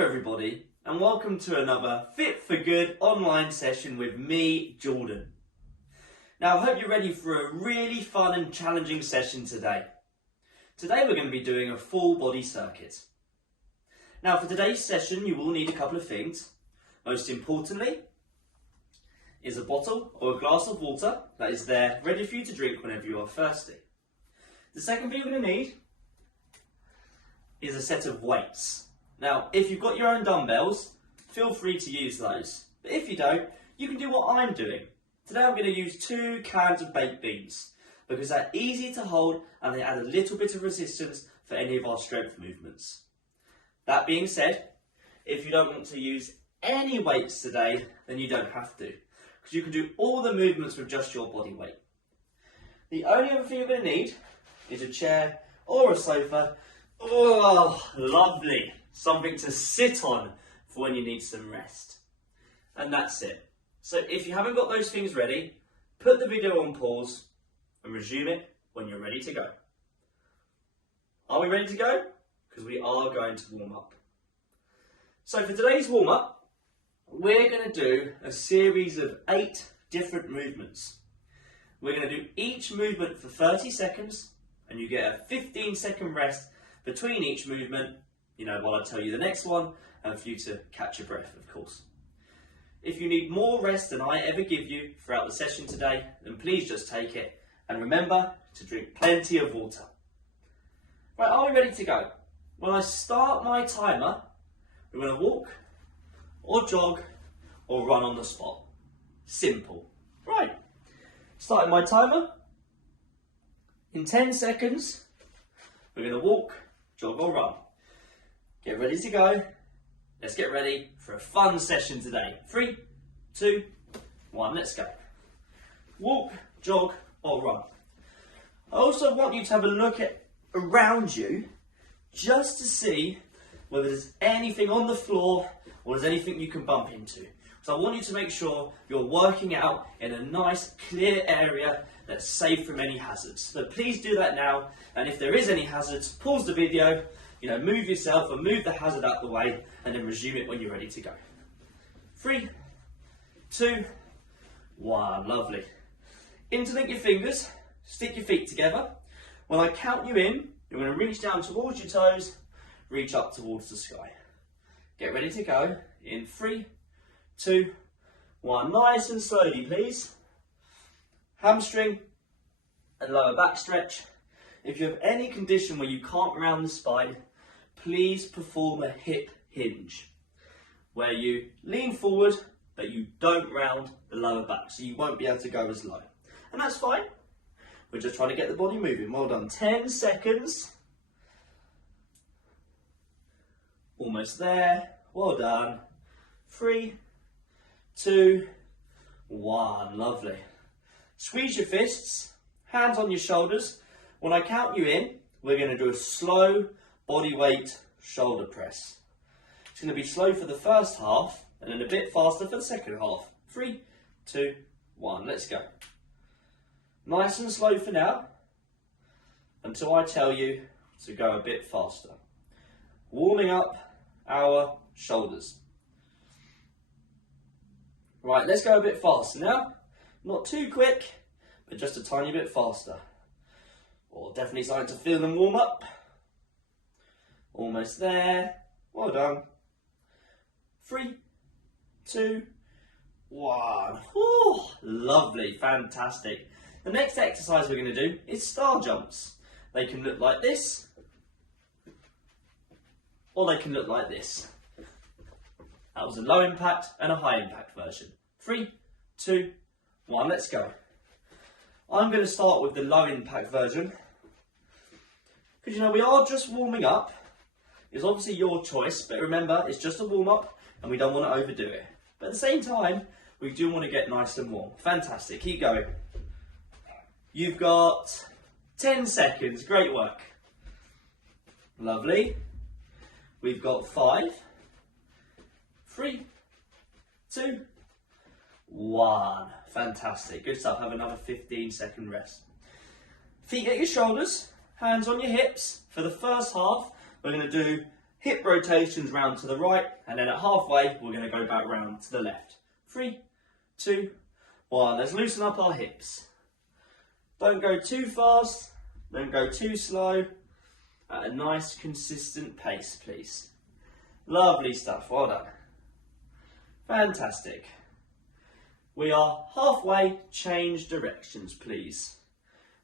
Hello everybody, and welcome to another Fit for Good online session with me, Jordan. Now I hope you're ready for a really fun and challenging session today. Today we're going to be doing a full body circuit. Now for today's session you will need a couple of things. Most importantly is a bottle or a glass of water that is there ready for you to drink whenever you are thirsty. The second thing you're going to need is a set of weights. Now, if you've got your own dumbbells, feel free to use those. But if you don't, you can do what I'm doing. Today I'm going to use 2 cans of baked beans because they're easy to hold and they add a little bit of resistance for any of our strength movements. That being said, if you don't want to use any weights today, then you don't have to, because you can do all the movements with just your body weight. The only other thing you're going to need is a chair or a sofa. Oh, lovely. Something to sit on for when you need some rest. And that's it. So if you haven't got those things ready, put the video on pause and resume it when you're ready to go. Are we ready to go? Because we are going to warm up. So for today's warm up, we're going to do a series of 8 different movements. We're going to do each movement for 30 seconds and you get a 15-second rest between each movement, while I tell you the next one, and for you to catch your breath, of course. If you need more rest than I ever give you throughout the session today, then please just take it. And remember to drink plenty of water. Right, are we ready to go? When I start my timer, we're going to walk, or jog, or run on the spot. Simple. Right, starting my timer. In 10 seconds, we're going to walk, jog, or run. Get ready to go. Let's get ready for a fun session today. 3, 2, 1, let's go. Walk, jog, or run. I also want you to have a look around you just to see whether there's anything on the floor or there's anything you can bump into. So I want you to make sure you're working out in a nice, clear area that's safe from any hazards. So please do that now. And if there is any hazards, pause the video, move yourself and move the hazard out the way and then resume it when you're ready to go. 3, 2, 1, lovely. Interlink your fingers, stick your feet together. When I count you in, you're going to reach down towards your toes, reach up towards the sky. Get ready to go in 3, 2, 1, nice and slowly please. Hamstring and lower back stretch. If you have any condition where you can't round the spine, please perform a hip hinge, where you lean forward but you don't round the lower back, so you won't be able to go as low. And that's fine. We're just trying to get the body moving. Well done. 10 seconds. Almost there. Well done. 3, 2, 1. Lovely. Squeeze your fists, hands on your shoulders. When I count you in, we're going to do a slow body weight shoulder press. It's going to be slow for the first half and then a bit faster for the second half. 3, 2, 1, let's go. Nice and slow for now until I tell you to go a bit faster. Warming up our shoulders. Right, let's go a bit faster now. Not too quick, but just a tiny bit faster. Or definitely starting to feel them warm up. Almost there. Well done. 3, 2, 1. Whew, lovely, fantastic. The next exercise we're going to do is star jumps. They can look like this, or they can look like this. That was a low impact and a high impact version. 3, 2, 1, let's go. I'm going to start with the low impact version. Because we are just warming up. It's obviously your choice, but remember, it's just a warm up and we don't want to overdo it. But at the same time, we do want to get nice and warm. Fantastic, keep going. You've got 10 seconds, great work. Lovely. We've got 5, 3, 2, 1. Fantastic, good stuff. Have another 15-second rest. Feet at your shoulders, hands on your hips. For the first half, we're going to do hip rotations round to the right, and then at halfway, we're going to go back round to the left. 3, 2, 1. Let's loosen up our hips. Don't go too fast, don't go too slow. At a nice, consistent pace, please. Lovely stuff, well done. Fantastic. We are halfway, change directions, please.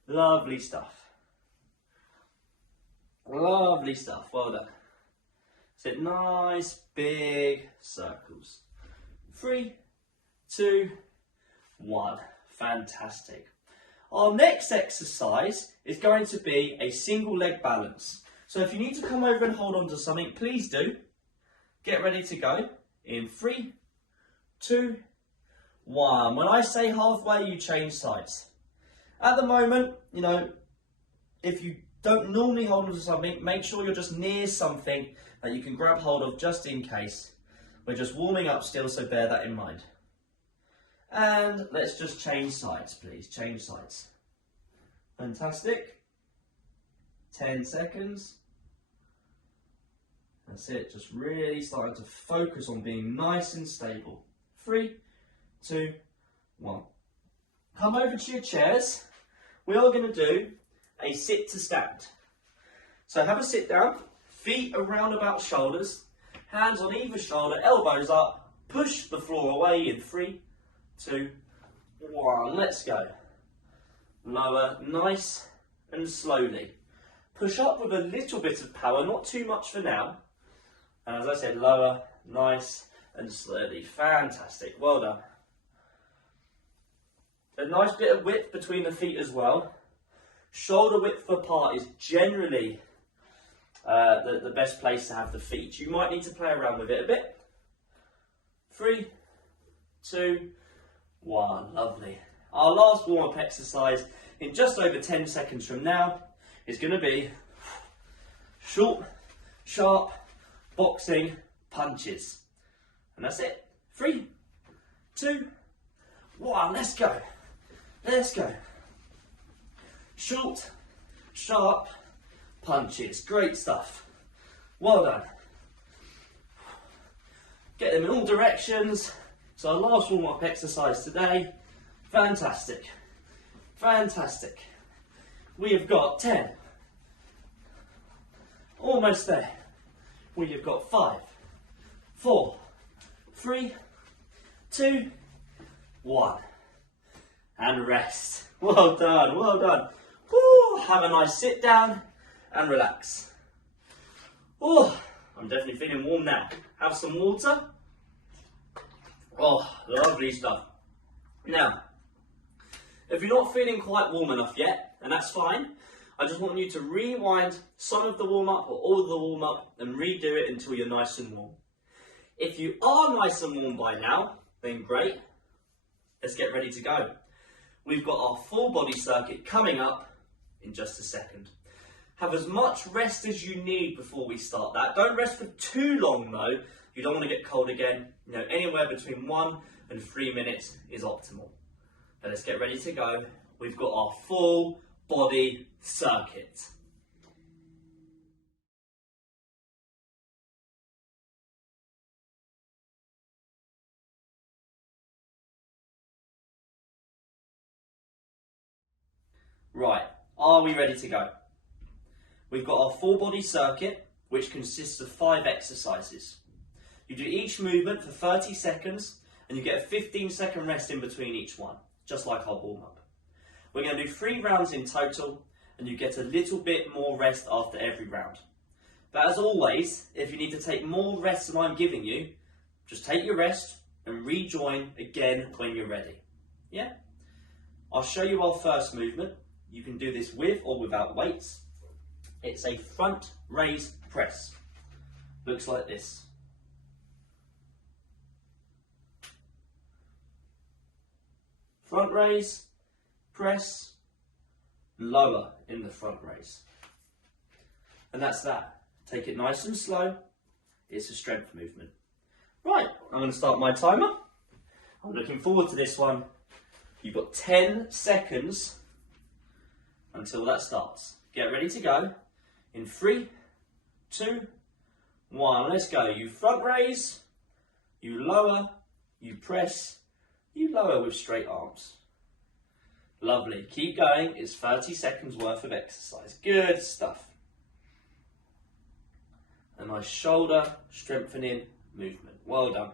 Lovely stuff. Lovely stuff, well done. Sit nice, big circles. 3, 2, 1. Fantastic. Our next exercise is going to be a single leg balance. So if you need to come over and hold on to something, please do. Get ready to go in 3, 2, 1. When I say halfway, you change sides. At the moment, you know, if you don't normally hold on to something, make sure you're just near something that you can grab hold of just in case. We're just warming up still, so bear that in mind. And let's just change sides, please. Change sides. Fantastic. 10 seconds. That's it. Just really starting to focus on being nice and stable. 3, 2, 1. Come over to your chairs. We are going to do a sit to stand. So have a sit down. Feet around about shoulders. Hands on either shoulder. Elbows up. Push the floor away in 3, 2, 1. Let's go. Lower, nice and slowly. Push up with a little bit of power, not too much for now. And as I said, lower, nice and slowly. Fantastic. Well done. A nice bit of width between the feet as well. Shoulder width apart is generally the best place to have the feet. You might need to play around with it a bit. 3, 2, 1. Lovely. Our last warm-up exercise in just over 10 seconds from now is going to be short, sharp, boxing punches. And that's it. 3, 2, 1. Let's go. Let's go. Short, sharp punches. Great stuff. Well done. Get them in all directions. So our last warm-up exercise today. Fantastic. Fantastic. We have got 10. Almost there. We have got 5, 4, 3, 2, 1. And rest. Well done, well done. Woo, have a nice sit down and relax. Oh, I'm definitely feeling warm now. Have some water. Oh, lovely stuff. Now, if you're not feeling quite warm enough yet, and that's fine, I just want you to rewind some of the warm-up or all of the warm-up and redo it until you're nice and warm. If you are nice and warm by now, then great. Let's get ready to go. We've got our full body circuit coming up in just a second. Have as much rest as you need before we start that. Don't rest for too long though. You don't want to get cold again. You know, anywhere between 1 and 3 minutes is optimal. But let's get ready to go. We've got our full body circuit. Right, are we ready to go? We've got our full body circuit, which consists of 5 exercises. You do each movement for 30 seconds and you get a 15-second rest in between each one, just like our warm-up. We're going to do 3 rounds in total and you get a little bit more rest after every round. But as always, if you need to take more rest than I'm giving you, just take your rest and rejoin again when you're ready. Yeah? I'll show you our first movement. You can do this with or without weights. It's a front raise press. Looks like this. Front raise, press, lower in the front raise. And that's that. Take it nice and slow. It's a strength movement. Right, I'm going to start my timer. I'm looking forward to this one. You've got 10 seconds until that starts. Get ready to go in 3, 2, 1. Let's go. You front raise, you lower, you press, you lower with straight arms. Lovely. Keep going. It's 30 seconds worth of exercise. Good stuff. A nice shoulder strengthening movement. Well done.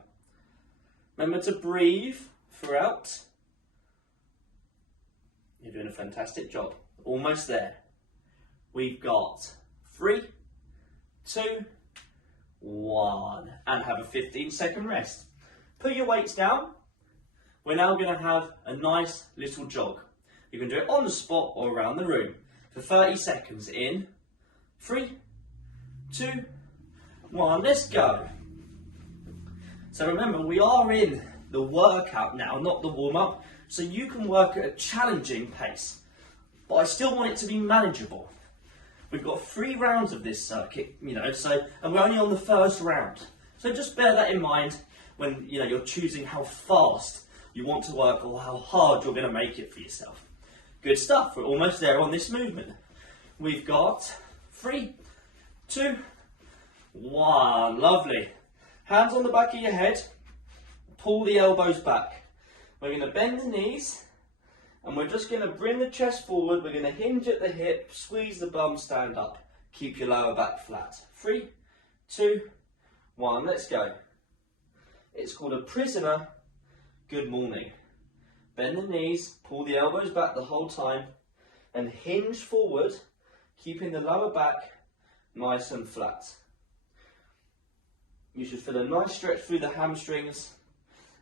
Remember to breathe throughout. You're doing a fantastic job. Almost there. We've got 3, 2, 1. And have a 15-second rest. Put your weights down. We're now going to have a nice little jog. You can do it on the spot or around the room for 30 seconds in 3, 2, 1. Let's go. So remember, we are in the workout now, not the warm-up. So you can work at a challenging pace, but I still want it to be manageable. We've got 3 rounds of this circuit, and we're only on the first round. So just bear that in mind when you're choosing how fast you want to work or how hard you're going to make it for yourself. Good stuff. We're almost there on this movement. We've got 3, 2, 1. Lovely. Hands on the back of your head. Pull the elbows back. We're going to bend the knees and we're just going to bring the chest forward. We're going to hinge at the hip, squeeze the bum, stand up. Keep your lower back flat. 3, 2, 1. Let's go. It's called a prisoner good morning. Bend the knees, pull the elbows back the whole time and hinge forward, keeping the lower back nice and flat. You should feel a nice stretch through the hamstrings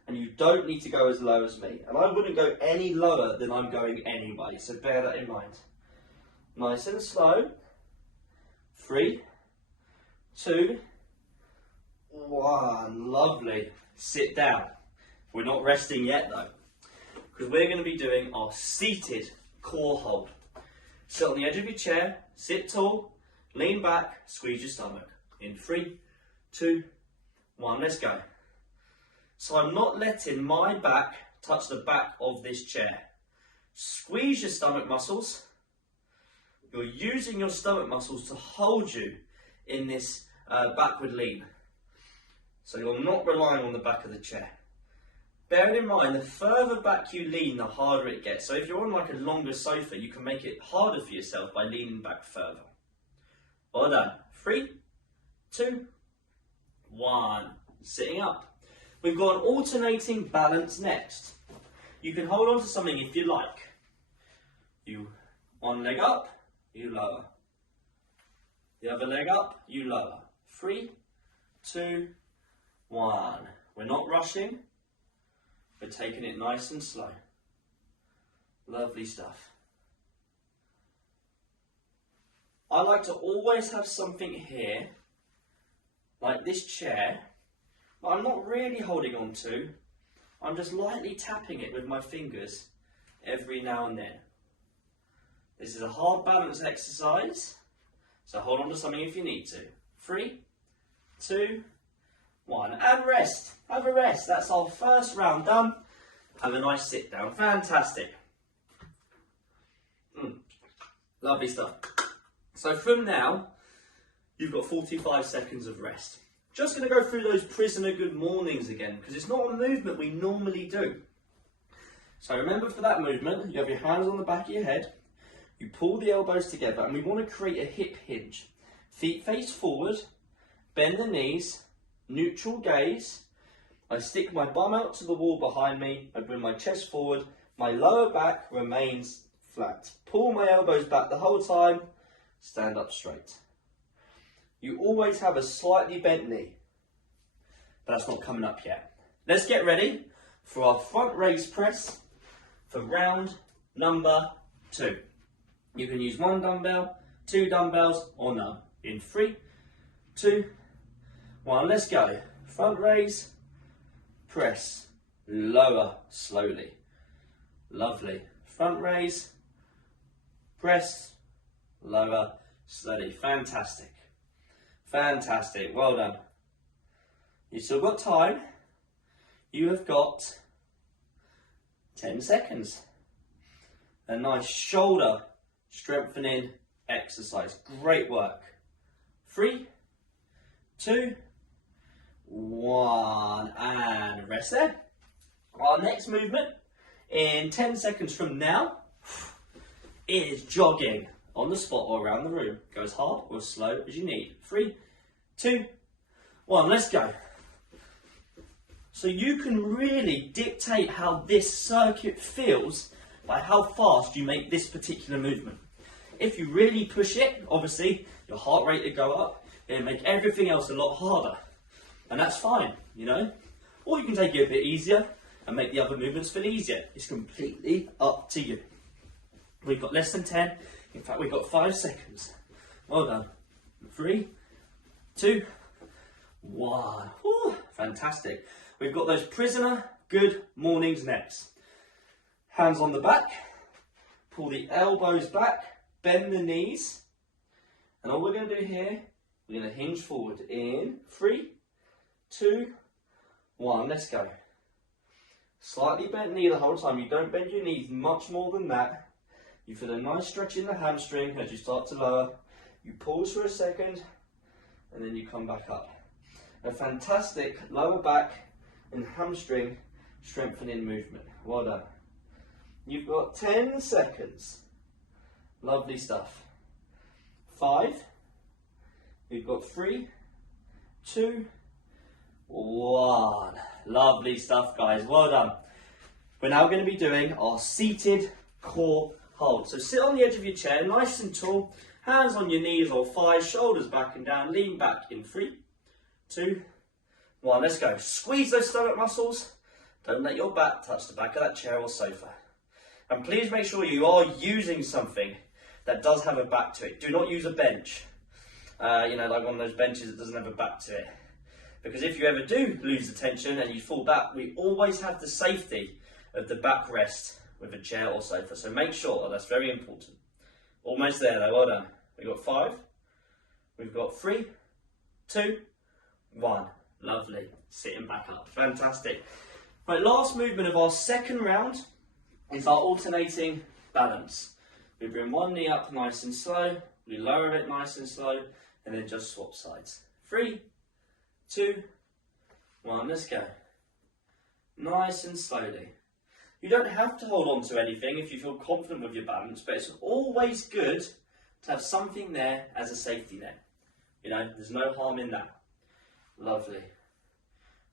and you don't need to go as low as me. And I wouldn't go any lower than I'm going anyway, so bear that in mind. Nice and slow. 3, 2, 1. Lovely. Sit down. We're not resting yet though, because we're going to be doing our seated core hold. Sit on the edge of your chair, sit tall, lean back, squeeze your stomach. In 3, 2, 1, let's go. So I'm not letting my back touch the back of this chair. Squeeze your stomach muscles. You're using your stomach muscles to hold you in this backward lean. So you're not relying on the back of the chair. Bear in mind, the further back you lean, the harder it gets. So if you're on like a longer sofa, you can make it harder for yourself by leaning back further. Well done. 3, 2, 1. Sitting up. We've got an alternating balance next. You can hold on to something if you like. You one leg up, you lower. The other leg up, you lower. 3, 2, 1. We're not rushing. We're taking it nice and slow. Lovely stuff. I like to always have something here, like this chair, that I'm not really holding on to. I'm just lightly tapping it with my fingers every now and then. This is a hard balance exercise, so hold on to something if you need to. 3, 2, 1, and rest. Have a rest. That's our first round done. Have a nice sit down. Fantastic. Lovely stuff. So from now, you've got 45 seconds of rest. Just going to go through those prisoner good mornings again, because it's not a movement we normally do. So remember, for that movement, you have your hands on the back of your head, you pull the elbows together, and we want to create a hip hinge. Feet face forward, bend the knees, neutral gaze. I stick my bum out to the wall behind me, I bring my chest forward, my lower back remains flat. Pull my elbows back the whole time, stand up straight. You always have a slightly bent knee, but that's not coming up yet. Let's get ready for our front raise press for round number 2. You can use 1 dumbbell, 2 dumbbells, or none. In 3, 2, 1, let's go. Front raise, press, lower slowly. Lovely. Front raise, press, lower slowly. Fantastic. Fantastic. Well done. You've still got time. You have got 10 seconds. A nice shoulder strengthening exercise. Great work. 3, 2, 1, and rest there. Our next movement in 10 seconds from now is jogging on the spot or around the room. Go as hard or as slow as you need. 3, 2, 1, let's go. So you can really dictate how this circuit feels by how fast you make this particular movement. If you really push it, obviously your heart rate will go up, it'll make everything else a lot harder. And that's fine, you know. Or you can take it a bit easier and make the other movements feel easier. It's completely up to you. We've got less than 10. In fact, we've got 5 seconds. Well done. 3, 2, 1. Woo, fantastic. We've got those prisoner good mornings next. Hands on the back. Pull the elbows back. Bend the knees. And all we're going to do here, we're going to hinge forward in 3, 2, 1. Let's go. Slightly bent knee the whole time. You don't bend your knees much more than that. You feel a nice stretch in the hamstring as you start to lower. You pause for a second and then you come back up. A fantastic lower back and hamstring strengthening movement. Well done. You've got 10 seconds. Lovely stuff. 5. We've got 3, 2, 1. Lovely stuff, guys. Well done. We're now going to be doing our seated core hold. So sit on the edge of your chair, nice and tall. Hands on your knees or thighs, shoulders back and down. Lean back in 3, 2, 1. Let's go. Squeeze those stomach muscles. Don't let your back touch the back of that chair or sofa. And please make sure you are using something that does have a back to it. Do not use a bench. You know, like one of those benches that doesn't have a back to it. Because if you ever do lose the tension and you fall back, we always have the safety of the backrest with a chair or sofa. So make sure, that's very important. Almost there though, well done. We've got 5, we've got 3, 2, 1. Lovely. Sitting back up. Fantastic. Right, last movement of our second round is our alternating balance. We bring one knee up nice and slow, we lower it nice and slow, and then just swap sides. 3, 2, 1, let's go. Nice and slowly. You don't have to hold on to anything if you feel confident with your balance, but it's always good to have something there as a safety net. You know, there's no harm in that. Lovely.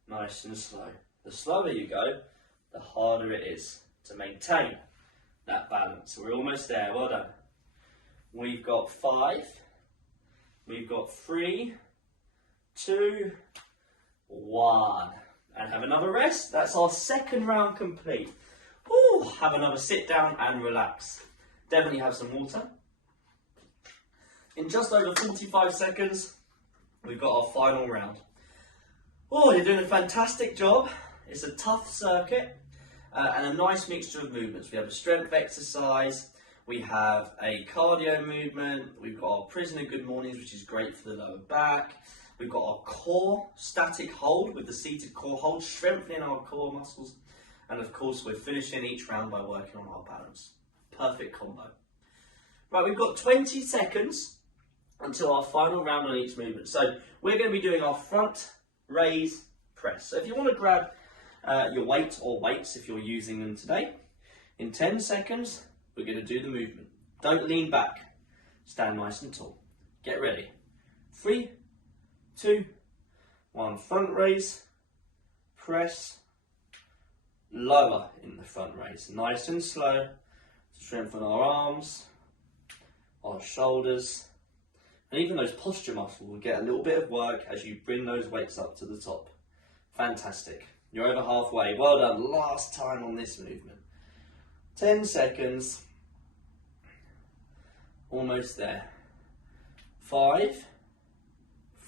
Nice and slow. The slower you go, the harder it is to maintain that balance. We're almost there, well done. We've got 5, we've got 3, 2, 1. And have another rest. That's our second round complete. Ooh, have another sit down and relax. Definitely have some water. In just over 45 seconds, we've got our final round. Oh, you're doing a fantastic job. It's a tough circuit and a nice mixture of movements. We have a strength exercise, we have a cardio movement, we've got our prisoner good mornings, which is great for the lower back. We've got our core static hold with the seated core hold, strengthening our core muscles. And of course, we're finishing each round by working on our balance. Perfect combo. Right, we've got 20 seconds until our final round on each movement. So we're going to be doing our front raise press. So if you want to grab your weight or weights if you're using them today, in 10 seconds, we're going to do the movement. Don't lean back. Stand nice and tall. Get ready. 3, 2, 1. Front raise, press, lower in the front raise. Nice and slow. Strengthen our arms, our shoulders, and even those posture muscles will get a little bit of work as you bring those weights up to the top. Fantastic. You're over halfway. Well done. Last time on this movement. 10 seconds. Almost there. 5,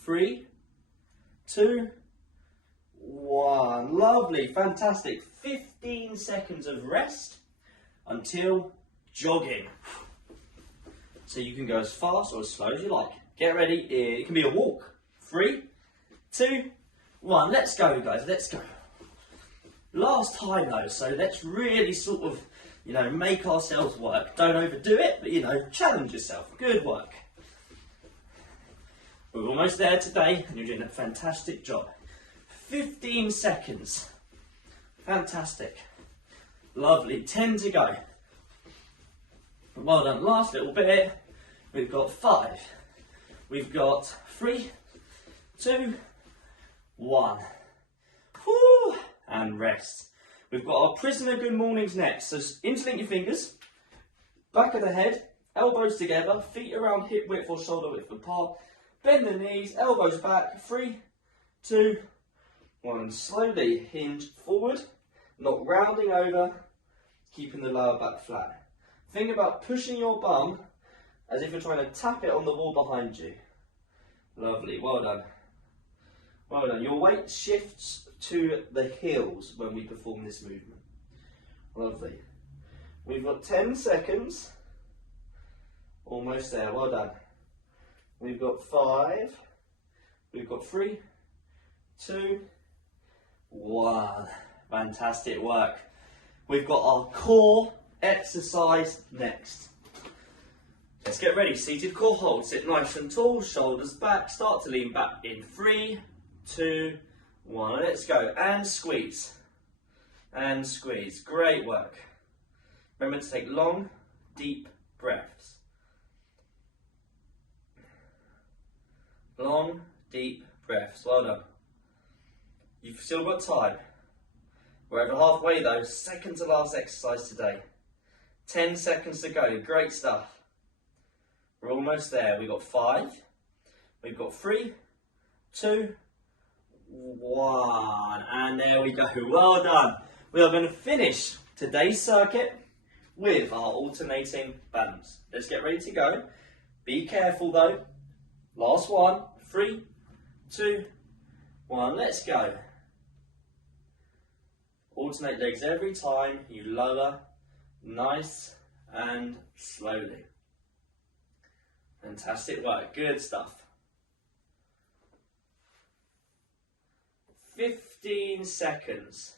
3, 2, 1. Lovely. Fantastic. 15 seconds of rest until jogging. So you can go as fast or as slow as you like. Get ready. It can be a walk. 3, 2, 1. Let's go, guys. Let's go. Last time though, so let's really sort of, you know, make ourselves work. Don't overdo it, but, you know, challenge yourself. Good work. We're almost there today and you're doing a fantastic job. 15 seconds. Fantastic. Lovely. 10 to go. Well done. Last little bit. We've got 5. We've got 3, 2, 1. Woo! And rest. We've got our prisoner good mornings next. So interlink your fingers. Back of the head. Elbows together. Feet around hip width or shoulder width apart. Bend the knees. Elbows back. 3, 2, 1. Slowly hinge forward. Not rounding over. Keeping the lower back flat. Think about pushing your bum as if you're trying to tap it on the wall behind you. Lovely, well done. Well done. Your weight shifts to the heels when we perform this movement. Lovely. We've got 10 seconds. Almost there, well done. We've got 5. We've got 3, 2, 1. Fantastic work. We've got our core exercise next. Let's get ready. Seated core hold. Sit nice and tall, shoulders back. Start to lean back in 3, 2, 1. Let's go. And squeeze. And squeeze. Great work. Remember to take long, deep breaths. Long, deep breaths. Well done. You've still got time. We're over halfway though. Second to last exercise today. 10 seconds to go. Great stuff. We're almost there. We've got 5. We've got 3, 2, 1. And there we go. Well done. We are going to finish today's circuit with our alternating balance. Let's get ready to go. Be careful though. Last one. 3, 2, 1. Let's go. Alternate legs every time you lower, nice and slowly. Fantastic work, good stuff. 15 seconds.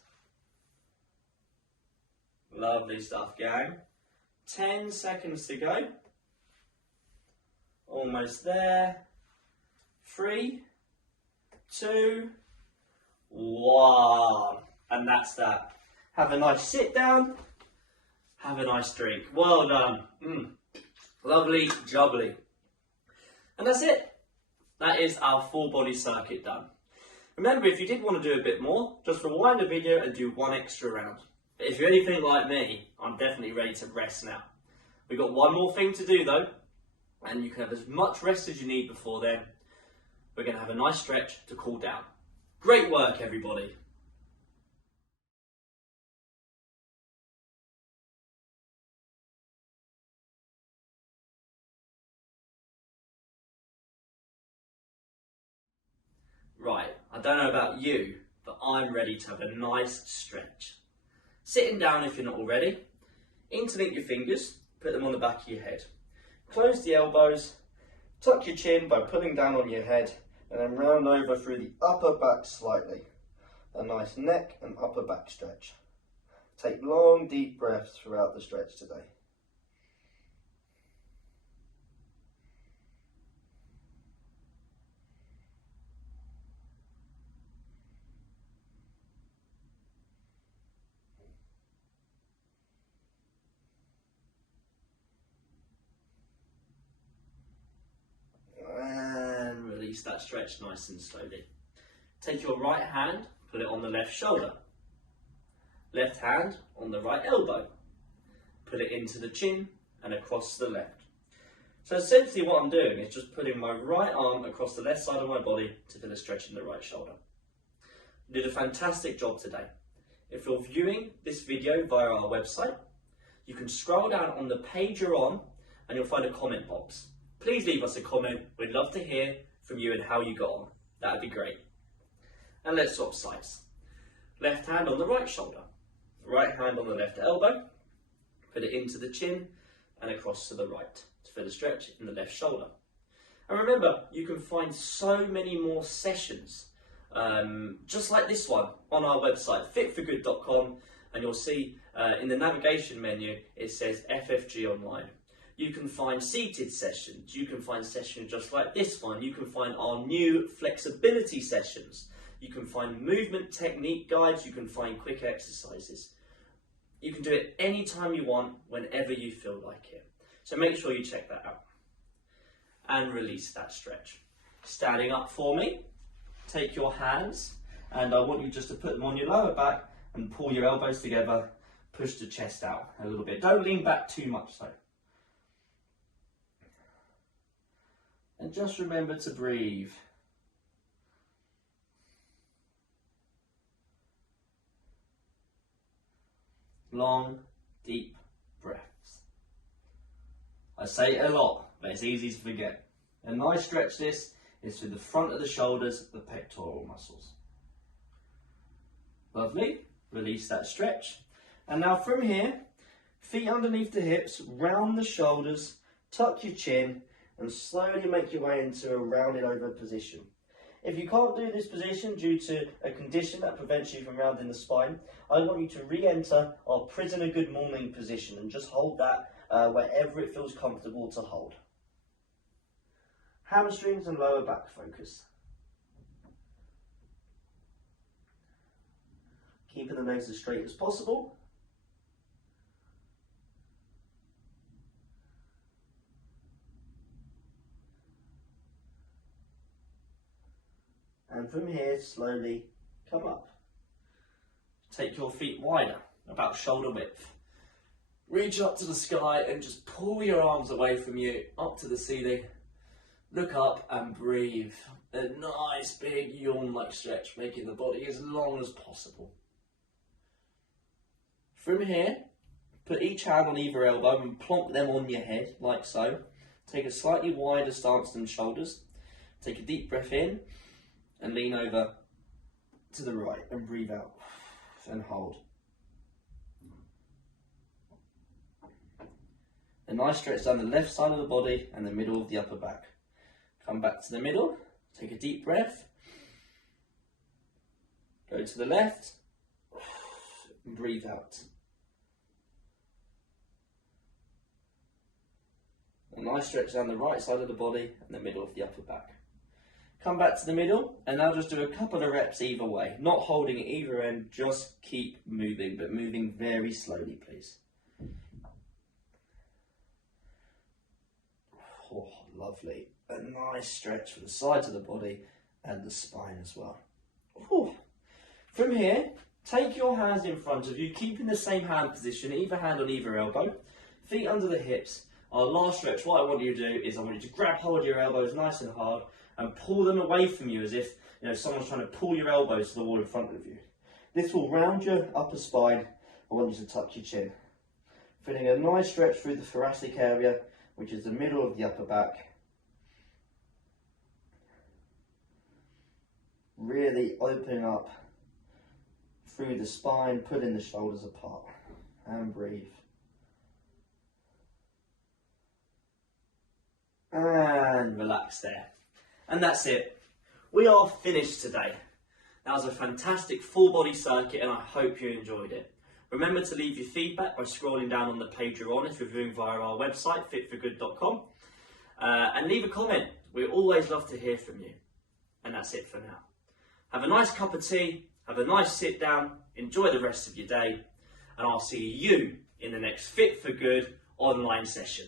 Lovely stuff, gang. 10 seconds to go. Almost there. 3, 2, 1. And that's that. Have a nice sit down. Have a nice drink. Well done. Lovely jubbly. And that's it. That is our full body circuit done. Remember, if you did want to do a bit more, just rewind the video and do one extra round. But if you're anything like me, I'm definitely ready to rest now. We've got one more thing to do though, and you can have as much rest as you need before then. We're going to have a nice stretch to cool down. Great work, everybody. Right, I don't know about you, but I'm ready to have a nice stretch. Sitting down if you're not already. Interlink your fingers, put them on the back of your head. Close the elbows, tuck your chin by pulling down on your head, and then round over through the upper back slightly. A nice neck and upper back stretch. Take long, deep breaths throughout the stretch today. Release that stretch nice and slowly. Take your right hand, put it on the left shoulder. Left hand on the right elbow. Put it into the chin and across the left. So essentially what I'm doing is just putting my right arm across the left side of my body to feel a stretch in the right shoulder. You did a fantastic job today. If you're viewing this video via our website, you can scroll down on the page you're on and you'll find a comment box. Please leave us a comment. We'd love to hear from you and how you got on. That would be great. And let's swap sides. Left hand on the right shoulder. Right hand on the left elbow. Put it into the chin and across to the right to feel a stretch in the left shoulder. And remember, you can find so many more sessions just like this one on our website, fitforgood.com, and you'll see in the navigation menu it says FFG Online. You can find seated sessions, you can find sessions just like this one, you can find our new flexibility sessions, you can find movement technique guides, you can find quick exercises. You can do it anytime you want, whenever you feel like it. So make sure you check that out. And release that stretch. Standing up for me, take your hands, and I want you just to put them on your lower back and pull your elbows together, push the chest out a little bit. Don't lean back too much though. And just remember to breathe. Long, deep breaths. I say it a lot, but it's easy to forget. A nice stretch this is through the front of the shoulders, the pectoral muscles. Lovely. Release that stretch. And now from here, feet underneath the hips, round the shoulders, tuck your chin, and slowly make your way into a rounded over position. If you can't do this position due to a condition that prevents you from rounding the spine, I want you to re-enter our prisoner good morning position and just hold that wherever it feels comfortable to hold. Hamstrings and lower back focus. Keeping the legs as straight as possible. And from here, slowly come up. Take your feet wider, about shoulder width. Reach up to the sky and just pull your arms away from you, up to the ceiling. Look up and breathe. A nice big yawn-like stretch, making the body as long as possible. From here, put each hand on either elbow and plonk them on your head, like so. Take a slightly wider stance than shoulders. Take a deep breath in and lean over to the right and breathe out and hold. A nice stretch down the left side of the body and the middle of the upper back. Come back to the middle, take a deep breath, go to the left and breathe out. A nice stretch down the right side of the body and the middle of the upper back. Come back to the middle and now just do a couple of reps either way, not holding at either end, just keep moving, but moving very slowly, please. Oh, lovely. A nice stretch for the sides of the body and the spine as well. Whew. From here, take your hands in front of you, keeping the same hand position, either hand on either elbow, feet under the hips. Our last stretch, what I want you to do is I want you to grab hold of your elbows nice and hard and pull them away from you as if someone's trying to pull your elbows to the wall in front of you. This will round your upper spine. I want you to tuck your chin. Feeling a nice stretch through the thoracic area, which is the middle of the upper back. Really opening up through the spine, pulling the shoulders apart. And breathe. And relax there. And that's it. We are finished today. That was a fantastic full body circuit and I hope you enjoyed it. Remember to leave your feedback by scrolling down on the page you're on if you're viewing via our website, fitforgood.com. And leave a comment. We always love to hear from you. And that's it for now. Have a nice cup of tea, have a nice sit down, enjoy the rest of your day, and I'll see you in the next Fit for Good online session.